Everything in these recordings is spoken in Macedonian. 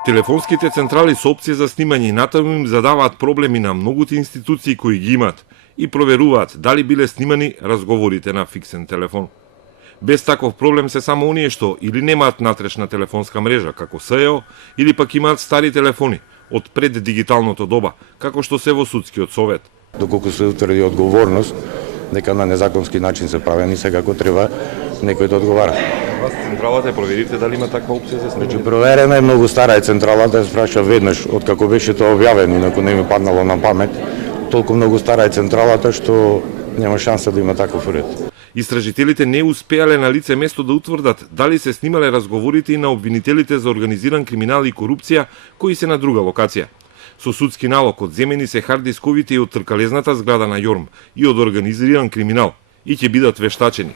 Телефонските централи со опција за снимање и натаму им задаваат проблеми на многуте институции кои ги имаат и проверуваат дали биле снимани разговорите на фиксен телефон. Без таков проблем се само оние што или немаат натрешна телефонска мрежа, како СЕО, или пак имаат стари телефони од пред дигиталното доба, како што се во судскиот совет. Доколку се утврди одговорност, дека на незаконски начин се правени, секако треба некој да одговара. Вас централата проверите дали има таква опција за снимање? Проверена е, многу стара е централата, се праша веднаш од како беше тоа објавено, инаку не ми паднало на памет. Толку многу стара е централата што нема шанса да има таков уред. Истражителите не успеале на лице место да утврдат дали се снимале разговорите и на обвинителите за организиран криминал и корупција кои се на друга локација. Со судски налог одземени се хардисковите и од тркалезната зграда на Јорм и од организиран криминал и ќе бидат вештачени.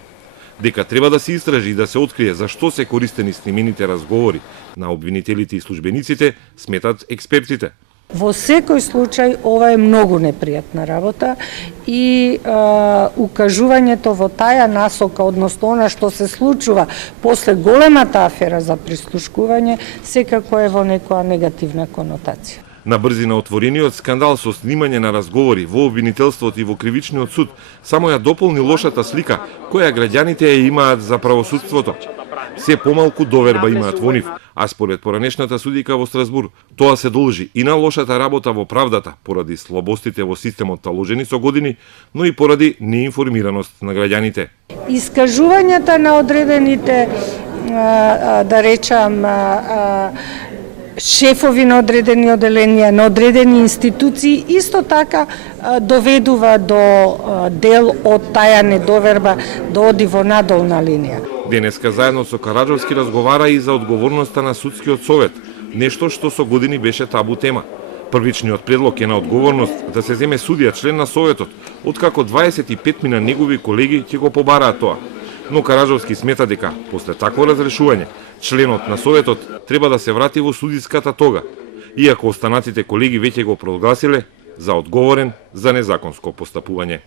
Дека треба да се истражи и да се открие зашто се користени снимените разговори на обвинителите и службениците, сметат експертите. Во секој случај ова е многу непријатна работа и укажувањето во таја насока, односно она што се случува после големата афера за прислушкување, секако е во некоја негативна конотација. На брзина отворениот скандал со снимање на разговори во обвинителството и во кривичниот суд само ја дополни лошата слика која граѓаните ја имаат за правосудството. Се помалку доверба имаат во нив, а според поранешната судика во Страсбур, тоа се должи и на лошата работа во правдата, поради слабостите во системот таложени со години, но и поради неинформираност на граѓаните. Искажувањата на одредените, да речам, шефови на одредени оделенија, на одредени институции, исто така доведува до дел од таја недоверба да оди во надолна линија. Денеска заедно со Караджовски разговара и за одговорноста на судскиот совет, нешто што со години беше табу тема. Првичниот предлог е на одговорност да се земе судија член на советот, откако 25 на негови колеги ќе го побараат тоа. Но Караджовски смета дека после такво разрешување членот на советот треба да се врати во судиската тога, иако останатите колеги веќе го прогласиле за одговорен за незаконско постапување.